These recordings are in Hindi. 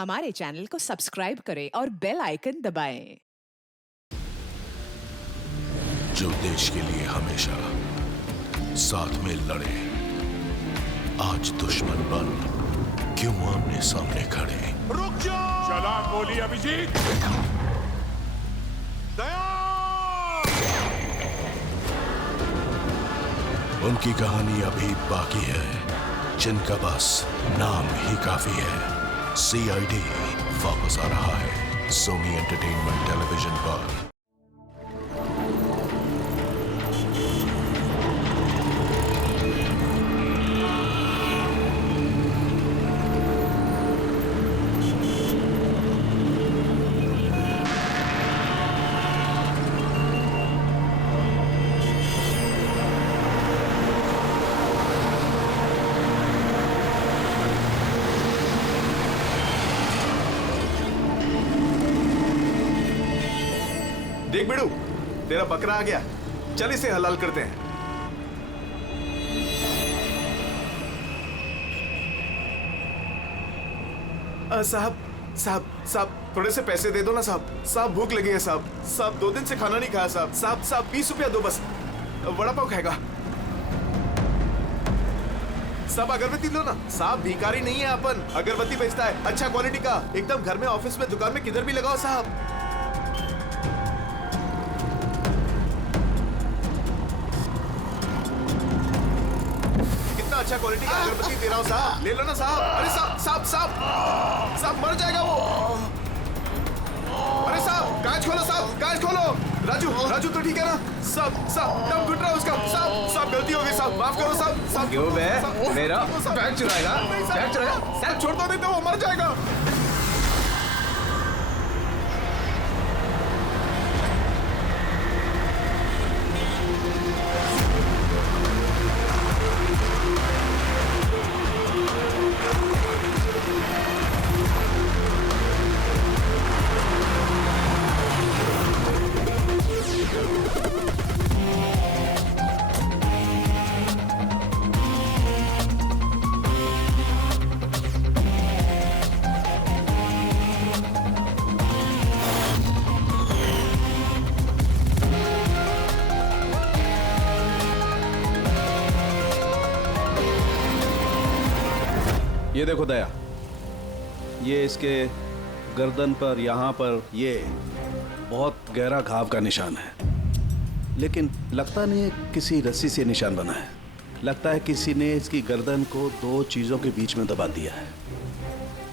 हमारे चैनल को सब्सक्राइब करें और बेल आइकन दबाएं। जो देश के लिए हमेशा साथ में लड़े, आज दुश्मन बन क्यों आमने सामने खड़े। रुक जाओ! चला गोली अभिजीत! दया! उनकी कहानी अभी बाकी है, जिनका बस नाम ही काफी है। सीआईडी वापस आ रहा है सोनी एंटरटेनमेंट टेलीविजन पर। देख बिड़ू, तेरा बकरा आ गया। चल इसे हलाल करते हैं। साहब साहब साहब थोड़े से पैसे दे दो ना साहब। साहब भूख लगी है साहब। साहब 2 दिन से खाना नहीं खाया साहब। साहब 20 रुपया दो बस। वड़ा पाव खाएगा साहब। अगरबत्ती लो ना साहब। भिखारी नहीं है अपन, अगरबत्ती बेचता है अच्छा क्वालिटी का, एकदम घर में, ऑफिस में, दुकान में, किधर भी लगाओ साहब। अच्छा क्वालिटी का अगरबत्ती दे रहा हूँ साहब, ले लो ना साहब। अरे साहब साहब साहब साहब मर जाएगा वो। अरे साहब कांच खोलो साहब, कांच खोलो। राजू राजू तो ठीक है ना साहब? साहब दम घुट रहा है उसका साहब। साहब गलती हो गई साहब, माफ करो साहब। साहब क्यों बे? मेरा बैग चुराएगा? बैग चुराएगा? साहब छोड़ दो, नहीं तो वो मर जाएगा। ये देखो दया, ये इसके गर्दन पर, यहाँ पर ये बहुत गहरा घाव का निशान है, लेकिन लगता नहीं है किसी रस्सी से निशान बना है। लगता है किसी ने इसकी गर्दन को 2 चीजों के बीच में दबा दिया है।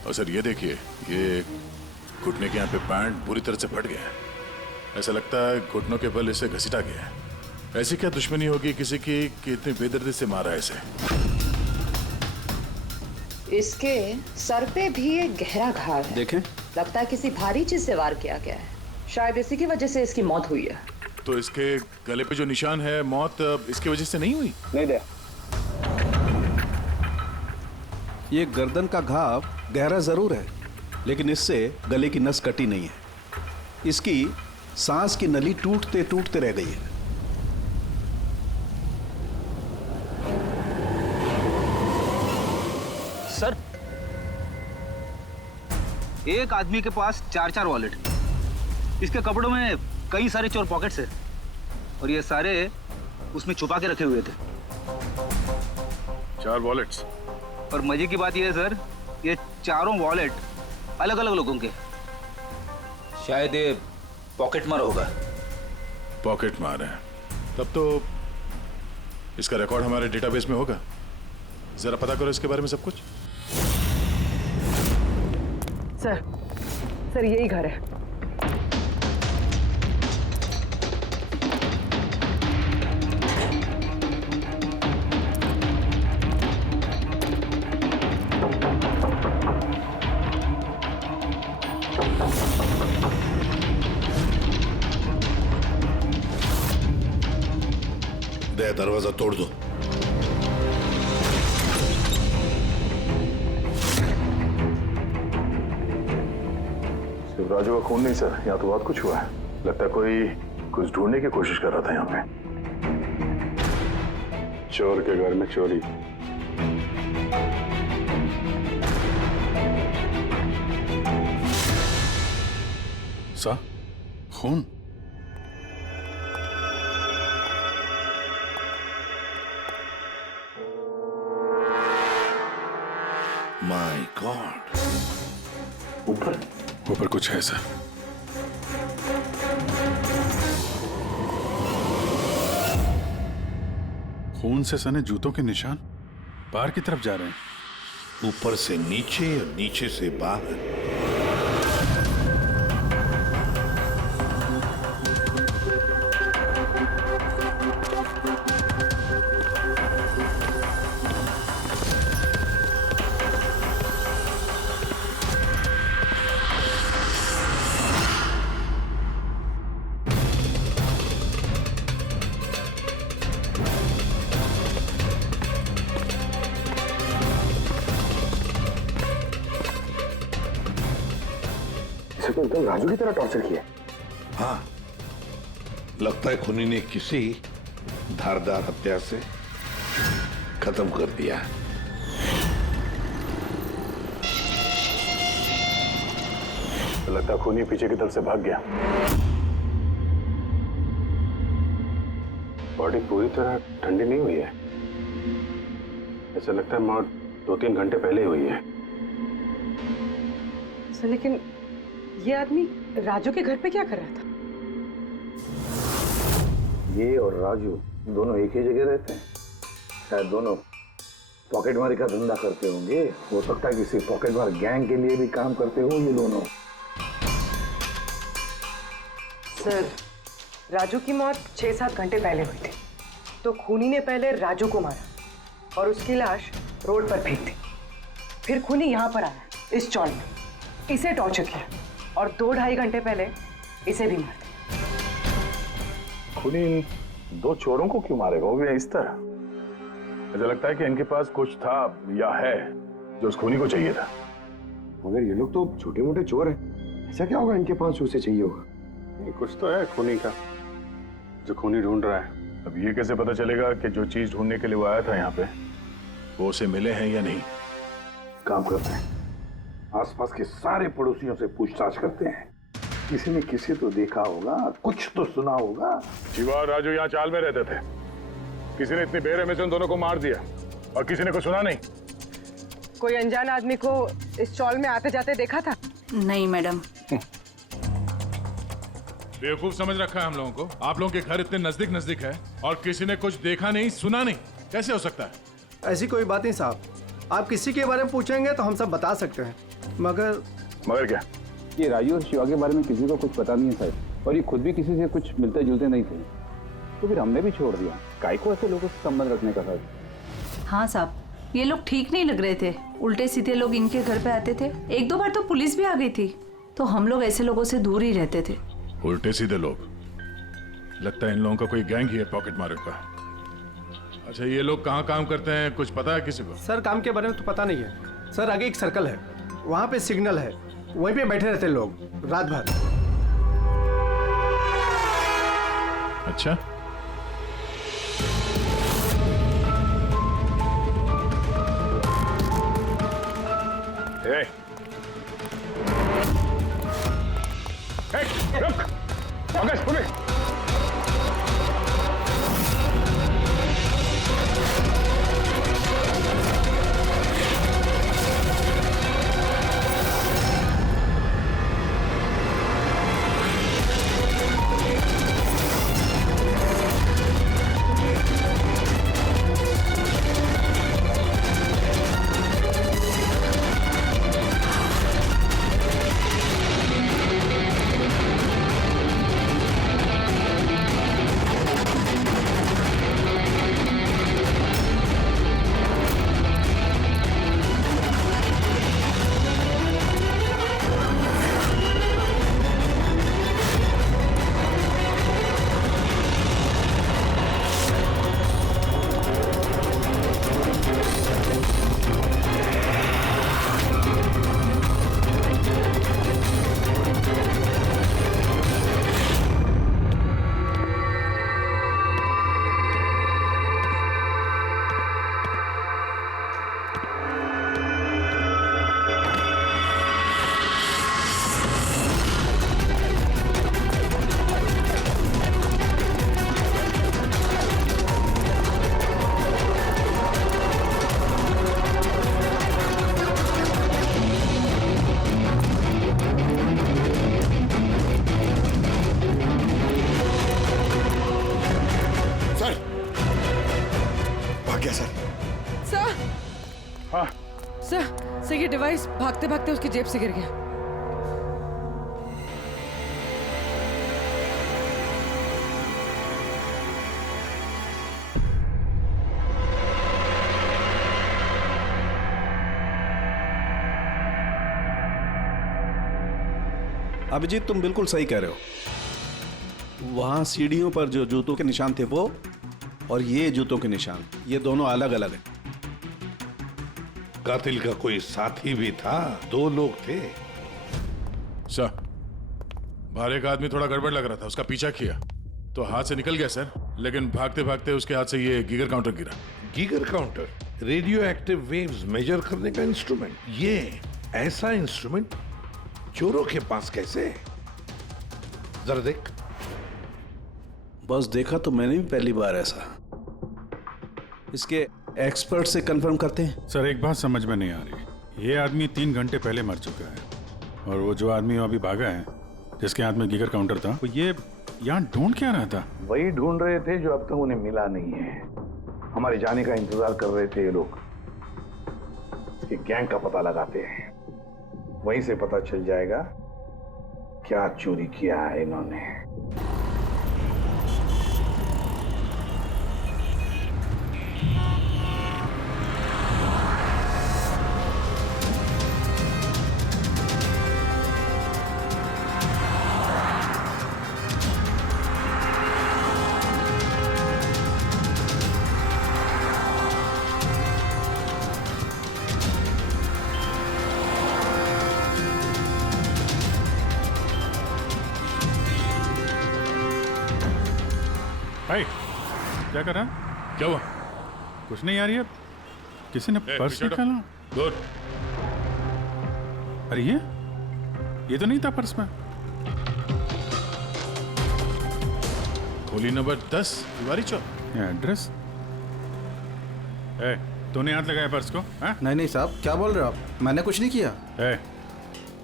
और सर ये देखिए, ये घुटने के यहाँ पे पैंट बुरी तरह से फट गया है। ऐसा लगता है घुटनों के बल इसे घसीटा गया है। ऐसी क्या दुश्मनी होगी किसी की कि इतनी बेदर्दी से मारा है इसे? इसके सर पे भी एक गहरा घाव है। देखें, लगता है किसी भारी चीज से वार किया गया है। शायद इसी की वजह से इसकी मौत हुई है। तो इसके गले पे जो निशान है, मौत इसकी वजह से नहीं हुई? नहीं दया, ये गर्दन का घाव गहरा जरूर है, लेकिन इससे गले की नस कटी नहीं है। इसकी सांस की नली टूटते टूटते रह गई है। सर, एक आदमी के पास 4 वॉलेट, इसके कपड़ों में कई सारे चोर पॉकेट्स हैं और ये सारे उसमें छुपा के रखे हुए थे। 4 वॉलेट्स? और मजे की बात ये है सर, ये चारों वॉलेट अलग अलग लोगों के। शायद ये पॉकेट मार होगा। पॉकेट मार है? तब तो इसका रिकॉर्ड हमारे डेटाबेस में होगा। जरा पता करो इसके बारे में सब कुछ। सर यही घर है। दे दरवाजा तोड़ दो। राजू का खून नहीं सर, यहाँ तो बहुत कुछ हुआ है। लगता है कोई कुछ ढूंढने की कोशिश कर रहा था यहाँ पे। चोर के घर में चोरी। सा खून। माय गॉड, ऊपर कुछ है सर। खून से सने जूतों के निशान बाहर की तरफ जा रहे हैं। ऊपर से नीचे और नीचे से बाहर। तो एकदम राजू की तरह टॉर्चर किया। हाँ, लगता है खूनी ने किसी धारदार हत्या से खत्म कर दिया। तो लगता है खूनी पीछे की तरफ से भाग गया। बॉडी पूरी तरह ठंडी नहीं हुई है। ऐसा लगता है मौत 2-3 घंटे पहले ही हुई है। सर लेकिन ये आदमी राजू के घर पे क्या कर रहा था? ये और राजू दोनों एक ही जगह रहते हैं। शायद दोनों पॉकेटमारी का धंधा करते होंगे। हो सकता है किसी पॉकेटमार गैंग के लिए भी काम करते हो ये दोनों। सर राजू की मौत 6-7 घंटे पहले हुई थी, तो खूनी ने पहले राजू को मारा और उसकी लाश रोड पर फेंक दी। फिर खूनी यहाँ पर आया इस चौल में, इसे टॉर्चर किया और 2-2.5 घंटे पहले इसे भी मार दिया। खूनी इन 2 चोरों को क्यों मारेगा, वो भी इस तरह? मुझे लगता है कि इनके पास कुछ था या है जो उस खूनी को चाहिए था। मगर ये लोग तो छोटे मोटे चोर हैं, ऐसा क्या होगा इनके पास जो उसे चाहिए होगा? कुछ तो है खूनी का जो खूनी ढूंढ रहा है। अब ये कैसे पता चलेगा कि जो चीज ढूंढने के लिए वो आया था यहाँ पे वो उसे मिले हैं या नहीं? काम करते हैं, आसपास के सारे पड़ोसियों से पूछताछ करते हैं। किसी ने किसी तो देखा होगा, कुछ तो सुना होगा। शिवा और राजू यहाँ चाल में रहते थे। किसी ने इतनी बेरहमी से उन दोनों को मार दिया और किसी ने कुछ सुना नहीं। कोई अनजान आदमी को इस चौल में आते जाते देखा था? नहीं मैडम। बेवकूफ समझ रखा है हम लोगों को। आप लोगों के घर इतने नजदीक नजदीक है और किसी ने कुछ देखा नहीं सुना नहीं, कैसे हो सकता है? ऐसी कोई बात नहीं साहब, आप किसी के बारे में पूछेंगे तो हम सब बता सकते हैं। मगर क्या? ये राजू और शिवा के बारे में किसी को कुछ पता नहीं है साहब, और ये खुद भी किसी से कुछ मिलते जुलते नहीं थे, तो फिर हमने भी छोड़ दिया। काय को ऐसे लोगों से संबंध रखने का साहब? हाँ साहब, ये लोग ठीक नहीं लग रहे थे। उल्टे सीधे लोग इनके घर पे आते थे। 1-2 बार तो पुलिस भी आ गई थी, तो हम लोग ऐसे लोगों से दूर ही रहते थे। उल्टे सीधे लोग? लगता है इन लोगों का कोई गैंग ही है पॉकेट मारों का। अच्छा, ये लोग कहाँ काम करते हैं, कुछ पता है किसी को? सर काम के बारे में तो पता नहीं है सर। आगे एक सर्कल है, वहाँ पे सिग्नल है, वहीं पे बैठे रहते लोग रात भर। अच्छा, रुक! पुलिस! डिवाइस भागते भागते उसकी जेब से गिर गया। अभिजीत, तुम बिल्कुल सही कह रहे हो। वहां सीढ़ियों पर जो जूतों के निशान थे वो, और ये जूतों के निशान, ये दोनों अलग अलग हैं। कातिल का कोई साथी भी था, 2 लोग थे। सर, बाहर एक आदमी थोड़ा गड़बड़ लग रहा था, उसका पीछा किया तो हाथ से निकल गया सर, लेकिन भागते भागते उसके हाथ से ये गीगर काउंटर गिरा। Geiger counter radioactive waves measure करने का इंस्ट्रूमेंट। ये ऐसा इंस्ट्रूमेंट चोरों के पास कैसे? जरा देख। बस देखा तो मैंने भी पहली बार ऐसा। इसके एक्सपर्ट से कंफर्म करते हैं। सर, एक बात समझ में नहीं आ रही। ये आदमी 3 घंटे पहले मर चुका है, और वो जो आदमी अभी भागा है, जिसके हाथ में गीगर काउंटर था, वो ये यहाँ ढूंढ क्या रहा था? वही ढूंढ रहे थे जो अब तक उन्हें मिला नहीं है। हमारे जाने का इंतजार कर रहे थे ये लोग। इसके गैंग का पता लगाते हैं, वहीं से पता चल जाएगा क्या चोरी किया है इन्होंने। भाई, क्या कर रहा है? क्या हुआ? कुछ नहीं यार, ये किसी ने पर्स निकाला। दूर। अरे ये तो नहीं था पर्स में। खोली नंबर 10 तिवारी चौक। ये एड्रेस। तूने हाथ लगाया पर्स को? नहीं नहीं साहब, क्या बोल रहे हो आप? मैंने कुछ नहीं किया।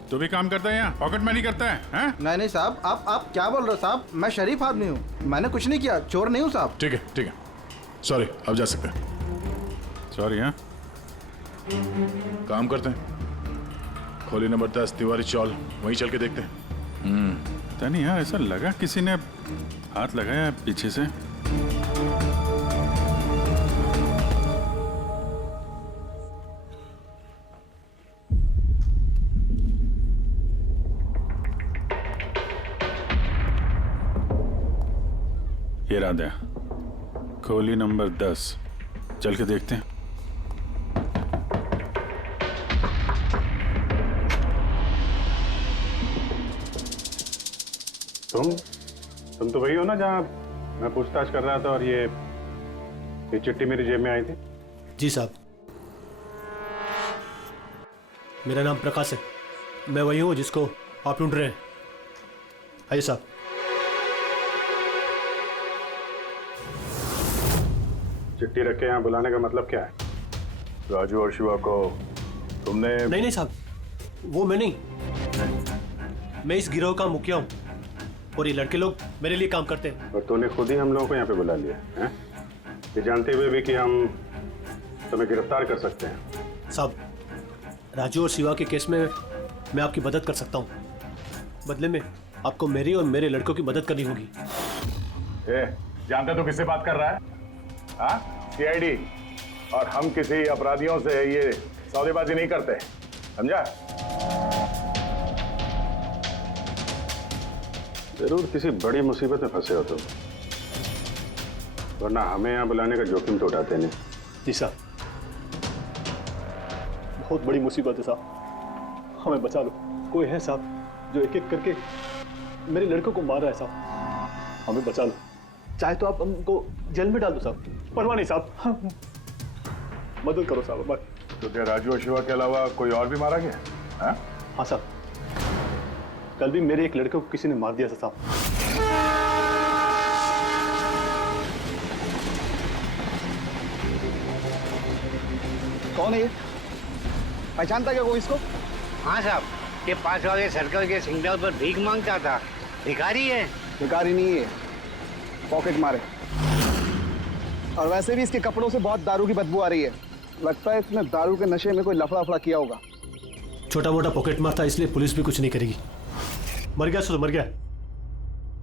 तू भी काम करता है यहाँ, पॉकेट मनी करता है? नहीं नहीं साहब, आप क्या बोल रहे हो साहब? मैं शरीफ आदमी हूँ, मैंने कुछ नहीं किया, चोर नहीं हूँ साहब। ठीक है, सॉरी, अब जा सकते हैं। सॉरी। हाँ, काम करते हैं, खोली नंबर 10 तिवारी चौल, वहीं चल के देखते हैं। पता नहीं यार, ऐसा लगा किसी ने हाथ लगाया पीछे से। ये राधा, खोली नंबर 10, चल के देखते हैं। तुम तो वही हो ना जहाँ मैं पूछताछ कर रहा था और ये चिट्ठी मेरी जेब में आई थी? जी साहब, मेरा नाम प्रकाश है, मैं वही हूँ जिसको आप ढूंढ रहे हैं। आइए साहब। चिट्ठी रख के यहाँ बुलाने का मतलब क्या है? राजू और शिवा को तुमने? नहीं साहब, वो मैं नहीं, मैं इस गिरोह का मुखिया हूँ और ये लड़के लोग मेरे लिए काम करते हैं। और तूने खुद ही हम लोगों को यहाँ पे बुला लिया है, ये जानते हुए भी कि हम तुम्हें गिरफ्तार कर सकते हैं। साहब, राजू और शिवा के केस में मैं आपकी मदद कर सकता हूँ, बदले में आपको मेरी और मेरे लड़कों की मदद करनी होगी। जानते तो किससे बात कर रहा है? सीआईडी, और हम किसी अपराधियों से ये सौदेबाजी नहीं करते, समझा? जरूर किसी बड़ी मुसीबत में फंसे हो तुम, वरना हमें यहाँ बुलाने का जोखिम तो उठाते नहीं। जी साहब, बहुत बड़ी मुसीबत है साहब, हमें बचा लो। कोई है साहब जो एक एक करके मेरे लड़कों को मार रहा है साहब, हमें बचा लो। चाहे तो आप हमको जेल में डाल दो साहब, परवाह नहीं साहब, मदद करो साहब हमारी। तो क्या राजू और शिवा के अलावा कोई और भी मारा गया? हाँ साहब, कल भी मेरे एक लड़के को किसी ने मार दिया था साहब। कौन है ये? पहचानता क्या कोई इसको? हाँ साहब, ये पास वाले सर्कल के सिग्नल पर भीख मांगता था। भिखारी है? भिखारी नहीं है, पॉकेट मारे। और वैसे भी इसके कपड़ों से बहुत दारू की बदबू आ रही है, लगता है इसने दारू के नशे में कोई लफड़ा किया होगा। छोटा मोटा पॉकेट मार था, इसलिए पुलिस भी कुछ नहीं करेगी। मर गया सो तो मर गया,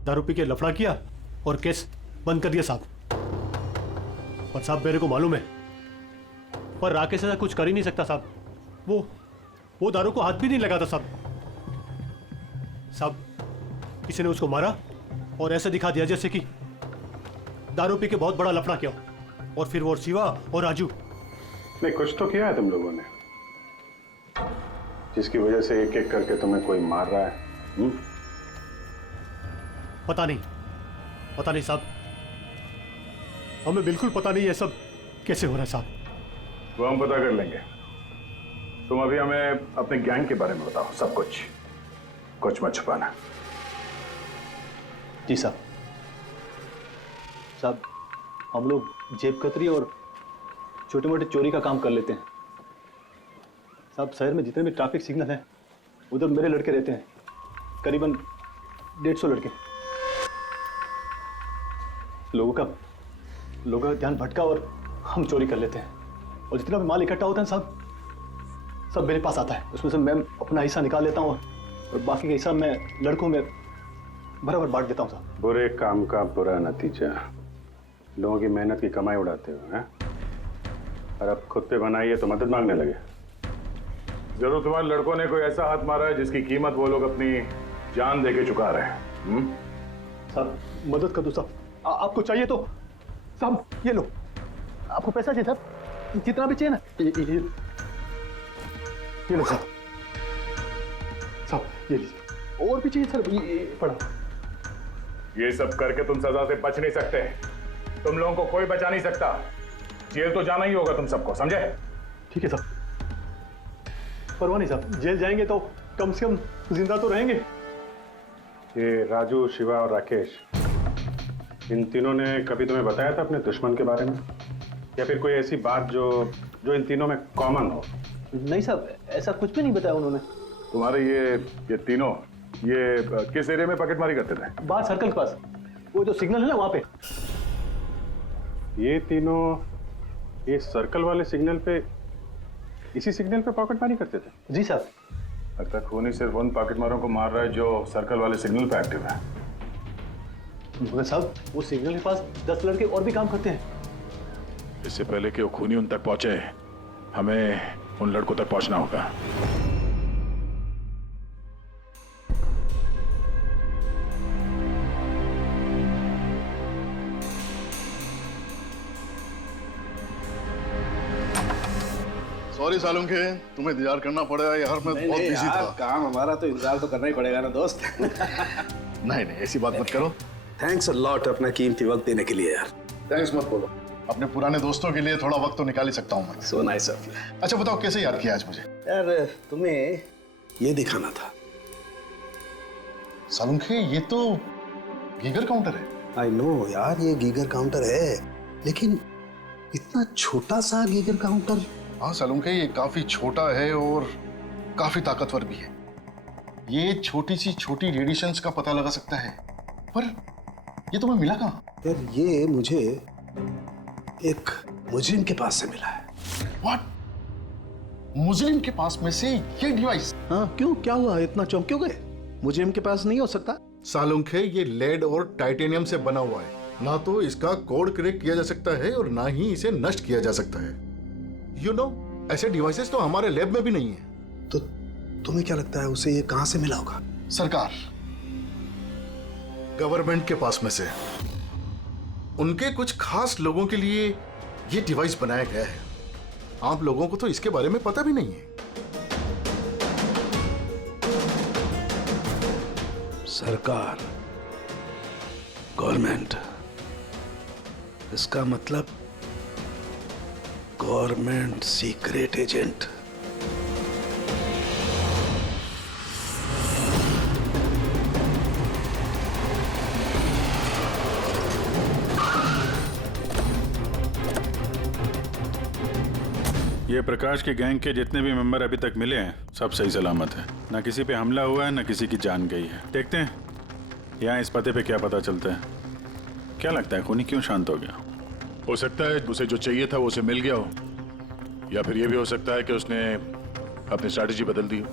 दारू पी के लफड़ा किया और केस बंद कर दिया साहब। और साहब मेरे को मालूम है, पर राकेश ऐसा कुछ कर ही नहीं सकता साहब। वो दारू को हाथ भी नहीं लगाता साहब। साहब किसी ने उसको मारा और ऐसे दिखा दिया जैसे कि दारू पी के बहुत बड़ा लफड़ा किया, और फिर वो शिवा और राजू। नहीं, कुछ तो किया है तुम लोगों ने, जिसकी वजह से एक एक करके तुम्हें कोई मार रहा है। पता नहीं साहब, हमें बिल्कुल पता नहीं ये सब कैसे हो रहा है साहब। वो हम पता कर लेंगे। तुम अभी हमें अपने गैंग के बारे में बताओ, सब कुछ मत छुपाना। जी साहब। साहब हम लोग जेब कतरी और छोटे मोटे चोरी का काम कर लेते हैं साहब। शहर में जितने भी ट्रैफिक सिग्नल हैं उधर मेरे लड़के रहते हैं, करीबन 150 लड़के। लोगों का ध्यान भटका और हम चोरी कर लेते हैं, और जितना भी माल इकट्ठा होता है साहब सब मेरे पास आता है। उसमें से मैं अपना हिस्सा निकाल लेता हूँ और बाकी का हिस्सा मैं लड़कों में बराबर बांट देता हूँ साहब। बुरे काम का बुरा नतीजा, लोगों की मेहनत की कमाई उड़ाते हो हैं, और अब खुद पे बनाइए तो मदद मांगने लगे। जरूर तुम्हारे लड़कों ने कोई ऐसा हाथ मारा है जिसकी कीमत वो लोग अपनी जान देके चुका रहे हैं। साहब मदद कर दो साहब, आपको चाहिए तो साहब ये लो, आपको पैसा चाहिए साहब, जितना भी चाहिए ना ये लो साहब। साहब ये लीजिए, और भी चाहिए सर, ये पड़ा। ये सब करके तुम सजा से बच नहीं सकते, तुम लोगों को कोई बचा नहीं सकता। जेल तो जाना ही होगा तुम सबको, समझे? ठीक है साहब, परवाह नहीं साहब, जेल जाएंगे तो कम से कम जिंदा तो रहेंगे। ये राजू, शिवा और राकेश, इन तीनों ने कभी तुम्हें बताया था अपने दुश्मन के बारे में, या फिर कोई ऐसी बात जो इन तीनों में कॉमन हो? नहीं साहब, ऐसा कुछ भी नहीं बताया उन्होंने। तुम्हारे ये तीनों ये किस एरिया में पॉकेटमारी करते थे? बाहर सर्कल के पास, वो जो सिग्नल है ना वहां पे। ये तीनों ये सर्कल वाले सिग्नल पे, इसी सिग्नल पे पॉकेटमारी करते थे? जी साहब। अब तक खूनी सिर्फ उन पॉकेटमारों को मार रहा है जो सर्कल वाले सिग्नल पे एक्टिव है। मगर साहब वो सिग्नल के पास 10 लड़के और भी काम करते हैं। इससे पहले कि वो खूनी उन तक पहुंचे, हमें उन लड़कों तक पहुंचना होगा। सॉरी सालुम के, तुम्हें इंतजार करना पड़ेगा यार, मैं बहुत बिजी था। काम हमारा तो इंतजार तो करना ही पड़ेगा ना दोस्त। नहीं ऐसी बात मत करो। थैंक्स अ लॉट अपना कीमती वक्त देने के लिए यार। थैंक्स मत बोलो, अपने पुराने दोस्तों के लिए थोड़ा वक्त तो निकाल ही सकता हूँ मैं। So nice of you. अच्छा बताओ कैसे याद किया आज मुझे? यार तुम्हें ये दिखाना था। सालुम के, ये तो गीगर काउंटर है। आई नो यार, ये गीगर काउंटर है, लेकिन इतना छोटा सा गीगर काउंटर। हाँ सालुम के, ये काफी छोटा है और काफी ताकतवर भी है। ये छोटी सी छोटी रेडिएशंस का पता लगा सकता है, पर ये तुम्हें मिला कहाँ? यार ये मुझे एक मुजरिम के पास से मिला है। What? मुजरिम के पास में से ये डिवाइस? हाँ क्यों, क्या हुआ, इतना चौंक क्यों गए? मुजरिम के पास नहीं हो सकता? सालुंखे, ये लेड और टाइटेनियम से बना हुआ है, ना तो इसका कोड क्रैक किया जा सकता है और ना ही इसे नष्ट किया जा सकता है। You know, ऐसे डिवाइसेस तो हमारे लैब में भी नहीं है। तो तुम्हें क्या लगता है उसे ये कहां से मिला होगा? सरकार, गवर्नमेंट के पास में से उनके कुछ खास लोगों के लिए ये डिवाइस बनाया गया है। आप लोगों को तो इसके बारे में पता भी नहीं है। सरकार, गवर्नमेंट, इसका मतलब गवर्नमेंट सीक्रेट एजेंट। ये प्रकाश के गैंग के जितने भी मेंबर अभी तक मिले हैं सब सही सलामत है। ना किसी पे हमला हुआ है, ना किसी की जान गई है। देखते हैं यहाँ इस पते पे क्या पता चलता है। क्या लगता है खूनी क्यों शांत हो गया? हो सकता है उसे जो चाहिए था वो उसे मिल गया हो, या फिर ये भी हो सकता है कि उसने अपनी स्ट्रैटेजी बदल दी हो।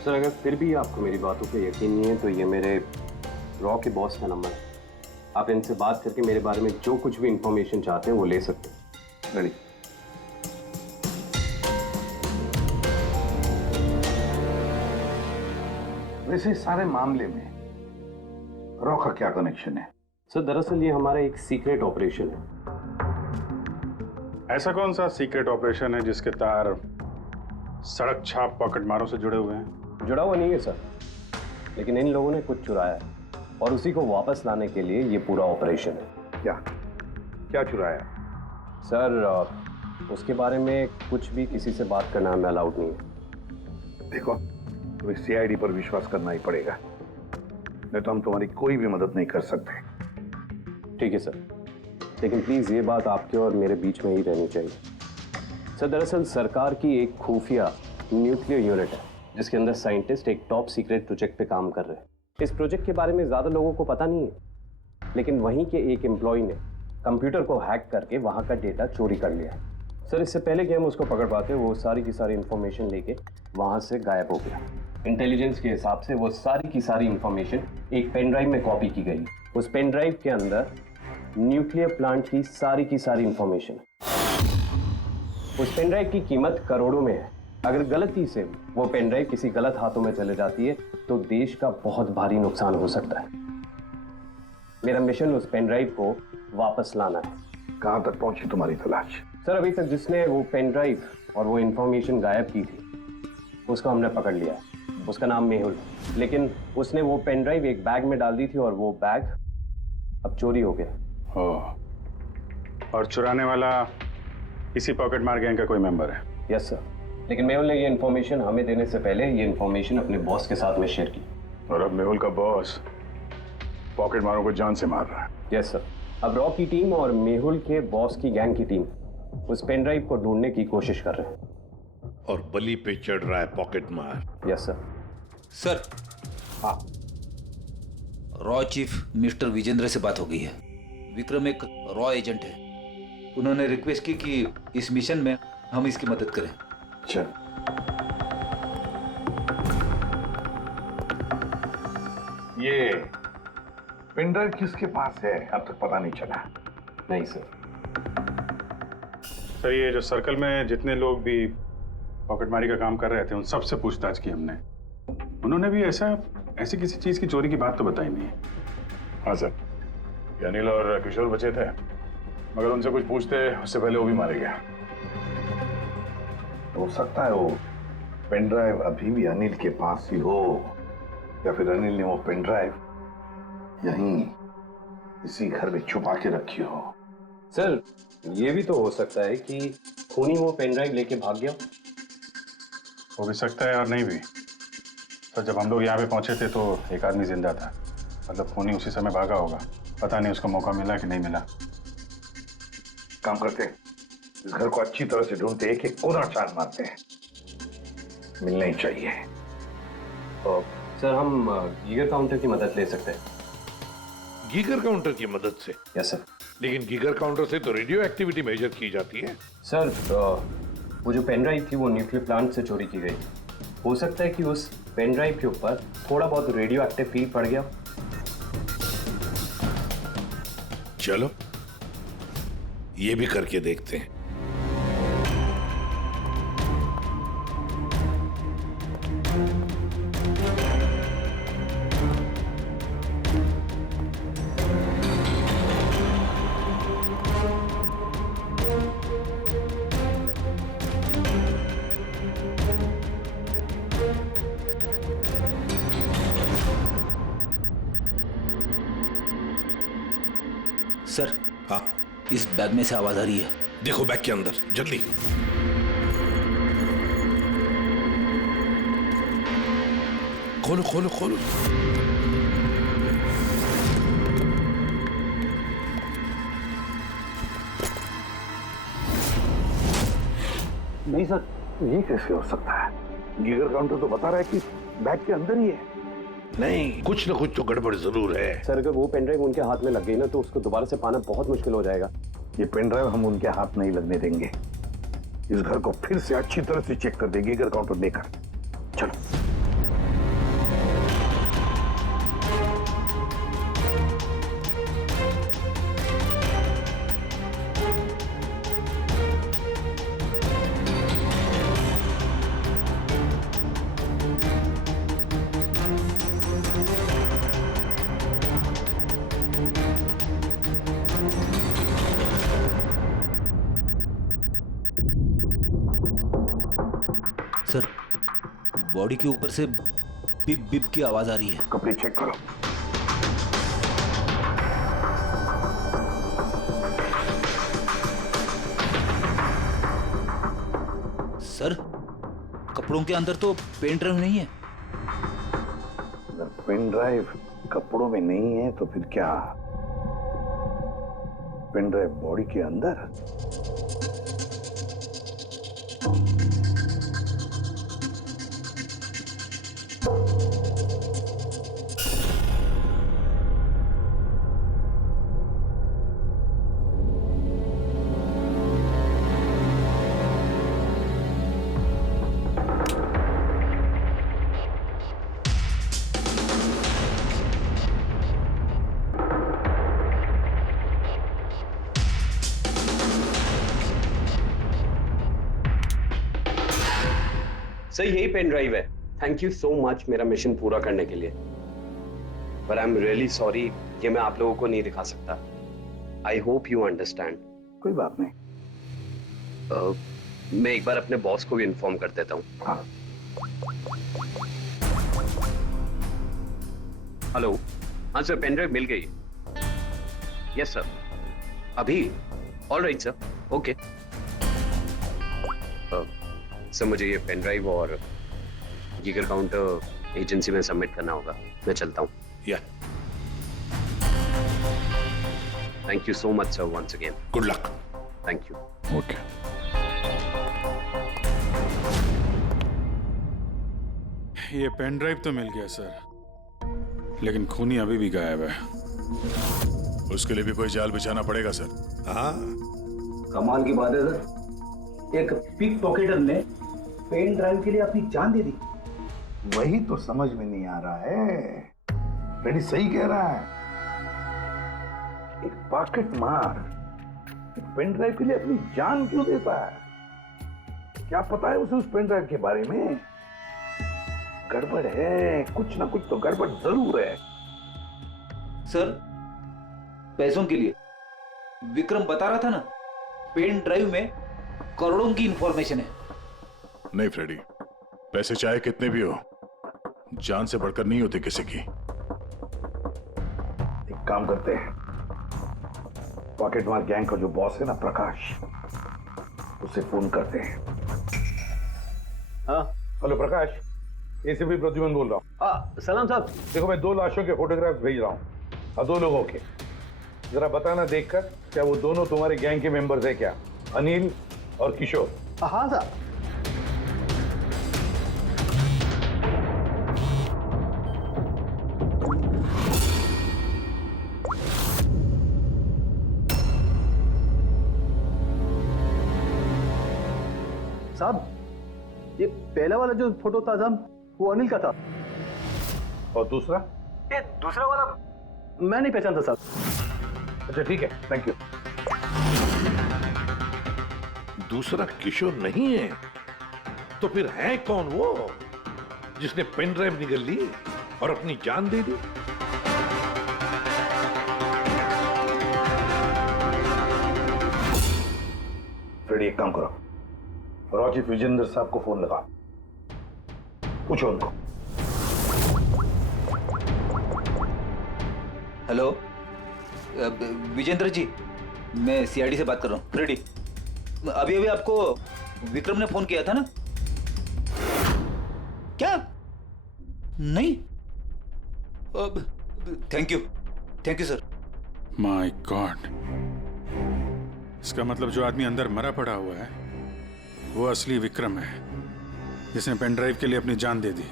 सर अगर फिर भी आपको मेरी बातों पे यकीन नहीं है तो ये मेरे रॉ के बॉस का नंबर है। आप इनसे बात करके मेरे बारे में जो कुछ भी इंफॉर्मेशन चाहते हैं वो ले सकते हैं। रेडी? वैसे सारे मामले में रॉ का क्या कनेक्शन है? सर दरअसल ये हमारा एक सीक्रेट ऑपरेशन है। ऐसा कौन सा सीक्रेट ऑपरेशन है जिसके तार सड़क छाप पॉकेट मारों से जुड़े हुए हैं? जुड़ा हुआ नहीं है सर, लेकिन इन लोगों ने कुछ चुराया है और उसी को वापस लाने के लिए ये पूरा ऑपरेशन है। क्या क्या चुराया? सर उसके बारे में कुछ भी किसी से बात करना हमें अलाउड नहीं है। देखो तुम्हें सीआईडी पर विश्वास करना ही पड़ेगा, नहीं तो हम तुम्हारी कोई भी मदद नहीं कर सकते। ठीक है सर, लेकिन प्लीज ये बात आपके और मेरे बीच में ही रहनी चाहिए। सर दरअसल सरकार की एक खुफिया न्यूक्लियर यूनिट है जिसके अंदर साइंटिस्ट एक टॉप सीक्रेट प्रोजेक्ट पे काम कर रहे हैं। इस प्रोजेक्ट के बारे में ज्यादा लोगों को पता नहीं है, लेकिन वहीं के एक एम्प्लॉय ने कंप्यूटर को हैक करके वहां का डेटा चोरी कर लिया। सर इससे पहले कि हम उसको पकड़ पाते वो सारी की सारी इंफॉर्मेशन लेके वहां से गायब हो गया। इंटेलिजेंस के हिसाब से वो सारी की सारी इंफॉर्मेशन एक पेन ड्राइव में कॉपी की गई। उस पेन ड्राइव के अंदर न्यूक्लियर प्लांट की सारी इंफॉर्मेशन। उस पेन ड्राइव की कीमत करोड़ों में है। अगर गलती से वो पेन ड्राइव किसी गलत हाथों में चले जाती है तो देश का बहुत भारी नुकसान हो सकता है। मेरा मिशन उस पेन ड्राइव को वापस लाना है। कहां तक पहुंची तुम्हारी तलाश? सर अभी तक जिसने वो पेन ड्राइव और वो इंफॉर्मेशन गायब की थी उसको हमने पकड़ लिया। उसका नाम मेहुल, लेकिन उसने वो पेन ड्राइव एक बैग में डाल दी थी और वो बैग अब चोरी हो गया। और चुराने वाला इसी पॉकेट मार गैंग का कोई मेंबर है? यस सर, लेकिन मेहुल ने ये इन्फॉर्मेशन हमें देने से पहले ये इन्फॉर्मेशन अपने बॉस के साथ में शेयर की। और अब मेहुल का बॉस पॉकेट मारों को जान से मार रहा है। यस सर, अब रॉ की टीम और मेहुल के बॉस की गैंग की टीम उस पेन ड्राइव को ढूंढने की कोशिश कर रहे हैं। और बलि पे चढ़ रहा है पॉकेट मार। Yes sir. सर हाँ, रॉ चीफ मिस्टर विजेंद्र से बात हो गई है। विक्रम एक रॉ एजेंट है। उन्होंने रिक्वेस्ट की कि इस मिशन में हम इसकी मदद करें। अच्छा, ये पेन ड्राइव किसके पास है अब तक पता नहीं चला? नहीं सर। सर ये जो सर्कल में जितने लोग भी पॉकेटमारी का काम कर रहे थे उन सबसे पूछताछ की हमने। उन्होंने भी ऐसी किसी चीज की चोरी की बात तो बताई नहीं है। हाँ सर, ये अनिल और किशोर बचे थे, मगर उनसे कुछ पूछते उससे पहले वो भी मारे गया। हो सकता है वो पेन ड्राइव अभी भी अनिल के पास ही हो, या फिर अनिल ने वो पेन ड्राइव यहीं इसी घर में छुपा के रखी हो। सर ये भी तो हो सकता है कि खूनी वो पेन ड्राइव लेके भाग गया। हो भी सकता है और नहीं भी। सर जब हम लोग यहाँ पे पहुंचे थे तो एक आदमी जिंदा था, मतलब खूनी उसी समय भागा होगा। पता नहीं उसको मौका मिला कि नहीं मिला। काम करते हैं, इस घर को अच्छी तरह से ढूंढते, एक एक कोना छान मारते हैं। मिलना ही चाहिए। तो सर हम गीगर काउंटर की मदद ले सकते हैं। गीगर काउंटर की मदद से? Yes sir. लेकिन गीगर काउंटर से तो रेडियो एक्टिविटी मेजर की जाती है। सर वो जो पेन ड्राइव थी वो न्यूक्लियर प्लांट से चोरी की गई। हो सकता है कि उस पेन ड्राइव के ऊपर थोड़ा बहुत रेडियो एक्टिव फील पड़ गया। चलो ये भी करके देखते हैं। सर, हाँ, इस बैग में से आवाज आ रही है। देखो बैग के अंदर, जल्दी। खोलो खोलो खोलो। नहीं सर, ये कैसे हो सकता है? गीगर काउंटर तो बता रहा है कि बैग के अंदर ही है। नहीं, कुछ ना कुछ तो गड़बड़ जरूर है। सर, अगर वो पेन ड्राइव उनके हाथ में लग गई ना तो उसको दोबारा से पाना बहुत मुश्किल हो जाएगा। ये पेन ड्राइव हम उनके हाथ नहीं लगने देंगे। इस घर को फिर से अच्छी तरह से चेक कर देंगे गीगर काउंटर देकर। चलो। सर, बॉडी के ऊपर से बिप बिप की आवाज आ रही है। कपड़े चेक करो। सर, कपड़ों के अंदर तो पेन ड्राइव नहीं है। अगर पेन ड्राइव कपड़ों में नहीं है तो फिर क्या? पेन ड्राइव बॉडी के अंदर? सर, यही पेन ड्राइव है। थैंक यू सो मच मेरा मिशन पूरा करने के लिए। पर आई एम रियली सॉरी, ये मैं आप लोगों को नहीं दिखा सकता। I hope you understand. कोई बात नहीं। मैं एक बार अपने बॉस को भी इन्फॉर्म कर देता हूँ। हाँ। हेलो। हाँ सर, पेन ड्राइव मिल गई। यस सर, अभी। All right sir, okay. Sir, मुझे ये पेन ड्राइव और गीगर काउंटर एजेंसी में सबमिट करना होगा। मैं चलता हूँ। Yeah. Thank you so much sir, once again. Good luck. Thank you. Okay. ये पेन ड्राइव तो मिल गया सर, लेकिन खूनी अभी भी गायब है। उसके लिए भी कोई जाल बिछाना पड़ेगा सर। हाँ, कमाल की बात है सर, एक पिक पॉकेटर ने पेन ड्राइव के लिए अपनी जान दे दी। वही तो समझ में नहीं आ रहा है। रेडी सही कह रहा है। एक पॉकेट मार एक पेन ड्राइव के लिए अपनी जान क्यों देता है? क्या पता है उसे उस पेन ड्राइव के बारे में? गड़बड़ है, कुछ ना कुछ तो गड़बड़ जरूर है। सर, पैसों के लिए विक्रम बता रहा था ना, पेन ड्राइव में करोड़ों की इंफॉर्मेशन है। नहीं फ्रेडी, पैसे चाहे कितने भी हो, जान से बढ़कर नहीं होती किसी की। एक काम करते हैं, पॉकेट मार गैंग का जो बॉस है ना प्रकाश, उसे फोन करते हैं। हाँ, हेलो प्रकाश, एसीपी प्रद्युमन बोल रहा हूँ। सलाम साहब। देखो, मैं 2 लाशों के फोटोग्राफ्स भेज रहा हूँ और 2 लोगों के। जरा बताना देखकर, क्या वो दोनों तुम्हारे गैंग के मेंबर्स हैं क्या? अनिल और किशोर। हाँ साहब। साहब, ये पहला वाला जो फोटो था साहब, वो अनिल का था। और दूसरा? ये दूसरा वाला मैं नहीं पहचानता साहब। अच्छा ठीक है, थैंक यू। दूसरा किशोर नहीं है तो फिर है कौन वो जिसने पेन ड्राइव निगल ली और अपनी जान दे दी? फ्रेडी, एक काम करो, रॉचिफ विजेंद्र साहब को फोन लगा, पूछो उनको। हेलो, विजेंद्र जी, मैं सीआईडी से बात कर रहा हूँ। फ्रेडी, अभी अभी आपको विक्रम ने फोन किया था ना? क्या? नहीं? Thank you sir. My God, इसका मतलब जो आदमी अंदर मरा पड़ा हुआ है वो असली विक्रम है, जिसने पेन ड्राइव के लिए अपनी जान दे दी।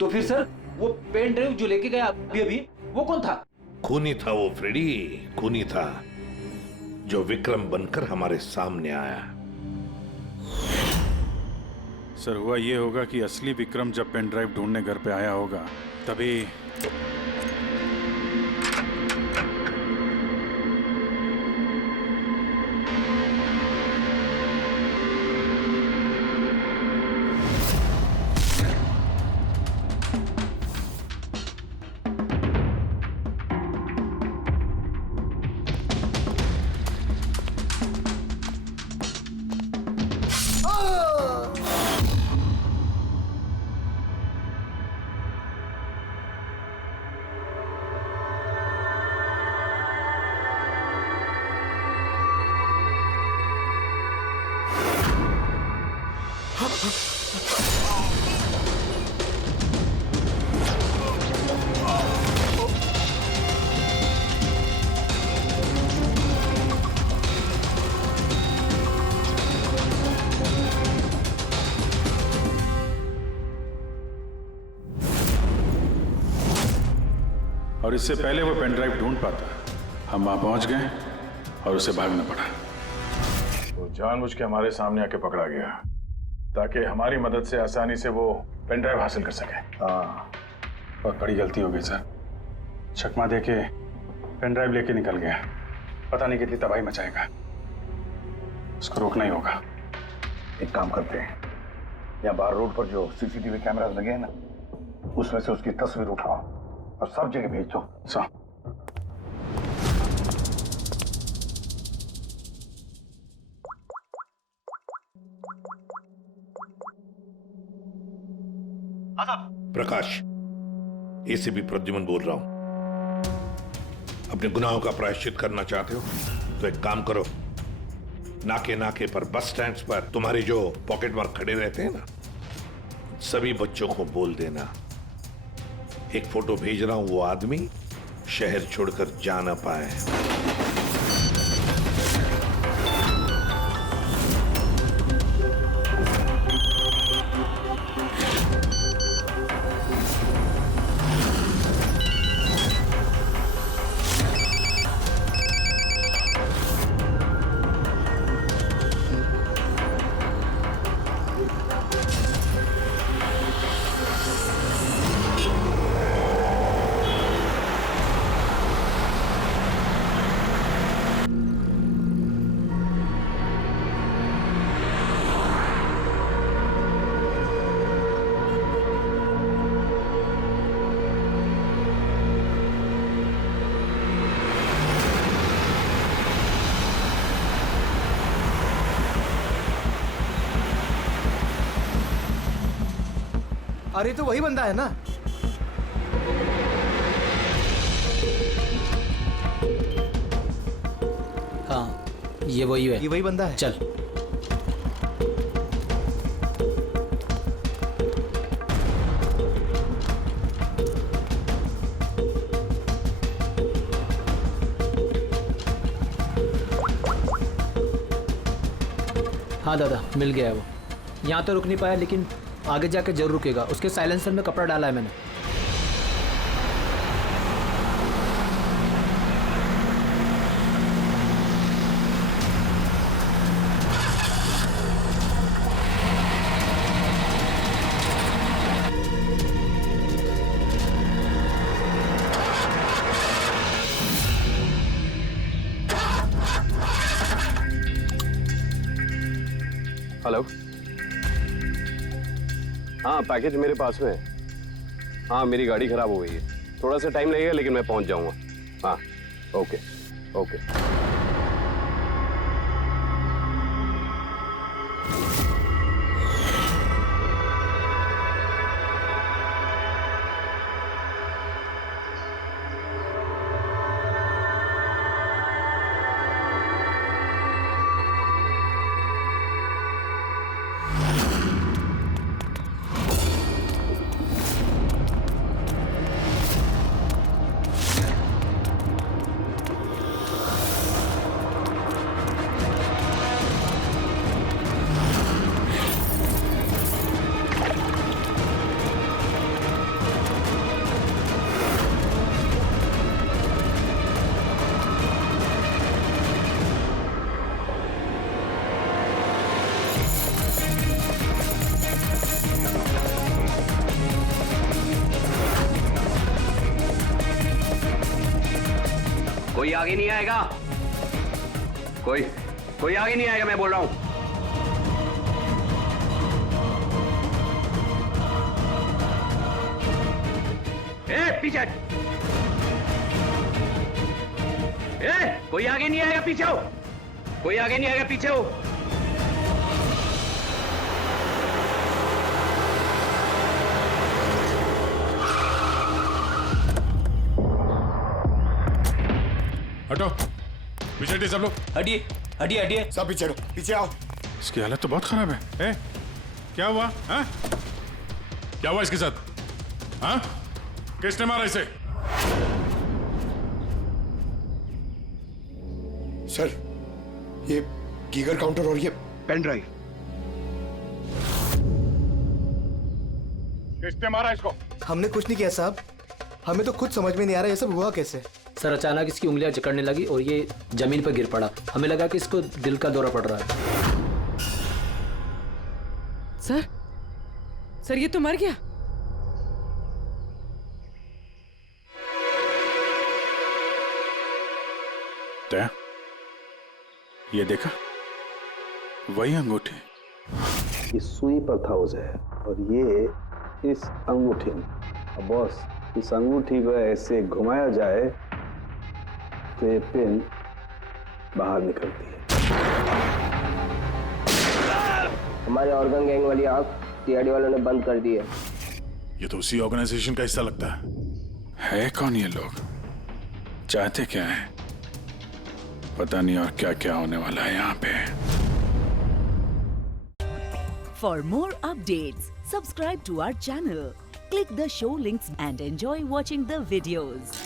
तो फिर सर, वो पेन ड्राइव जो लेके गया अभी वो कौन था? खूनी था वो फ्रेडी, खूनी था जो विक्रम बनकर हमारे सामने आया। सर, हुआ ये होगा कि असली विक्रम जब पेन ड्राइव ढूंढने घर पे आया होगा तभी और इससे पहले वो पेन ड्राइव ढूंढ पाता, हम वहां पहुंच गए और उसे भागना पड़ा। वो जानबूझ के हमारे सामने आके पकड़ा गया ताकि हमारी मदद से आसानी से वो पेन ड्राइव हासिल कर सके। हाँ, बहुत बड़ी गलती हो गई सर। चकमा दे के पेन ड्राइव लेके निकल गया, पता नहीं कितनी तबाही मचाएगा। उसको रोकना ही होगा। एक काम करते हैं, यहाँ बाहर रोड पर जो सीसीटीवी कैमरास लगे हैं ना, उसमें से उसकी तस्वीर उठाओ और सब जगह भेज दो। प्रकाश, एसीपी प्रद्युमन बोल रहा हूं। अपने गुनाहों का प्रायश्चित करना चाहते हो तो एक काम करो, नाके नाके पर, बस स्टैंड्स पर तुम्हारे जो पॉकेट मार खड़े रहते हैं ना, सभी बच्चों को बोल देना एक फोटो भेज रहा हूं, वो आदमी शहर छोड़कर जा ना पाए। अरे तो वही बंदा है ना? हाँ, ये वही है। ये वही बंदा है। चल। हाँ दादा, मिल गया है वो। यहाँ तो रुक नहीं पाया, लेकिन आगे जाके जरूर रुकेगा। उसके साइलेंसर में कपड़ा डाला है मैंने। हेलो। हाँ, पैकेज मेरे पास में है। हाँ, मेरी गाड़ी खराब हो गई है, थोड़ा सा टाइम लगेगा लेकिन मैं पहुंच जाऊंगा। हाँ, ओके ओके। कोई आगे नहीं आएगा, कोई आगे नहीं आएगा, मैं बोल रहा हूं। पीछे, कोई आगे नहीं आएगा, पीछे हो, कोई आगे नहीं आएगा, पीछे हो। हटो, पीछे हटिए सब लोग। हटिए हटिए हटिए, सब पीछे पीछे आओ। इसकी हालत तो बहुत खराब है। क्या हुआ? हाँ? क्या हुआ इसके साथ? हाँ? किसने मारा इसे? सर, ये गीगर काउंटर और ये पेन ड्राइव। किसने मारा इसको? हमने कुछ नहीं किया साहब, हमें तो खुद समझ में नहीं आ रहा ये सब हुआ कैसे। सर अचानक इसकी उंगलियां जकड़ने लगी और ये जमीन पर गिर पड़ा। हमें लगा कि इसको दिल का दौरा पड़ रहा है। सर ये तो मर गया। दया, ये देखा, वही अंगूठी। ये सुई पर था उसे और ये इस अंगूठी में। अब बॉस, इस अंगूठी को ऐसे घुमाया जाए तो ये पिन बाहर निकलती है। हमारे ऑर्गन गैंग वाली आंख सीआईडी वालों ने बंद कर दी है। ये तो उसी ऑर्गेनाइजेशन का हिस्सा लगता है कौन ये लोग? चाहते क्या है? पता नहीं और क्या क्या होने वाला है यहाँ पे। For more updates, subscribe to our channel, click the show links and enjoy watching the videos.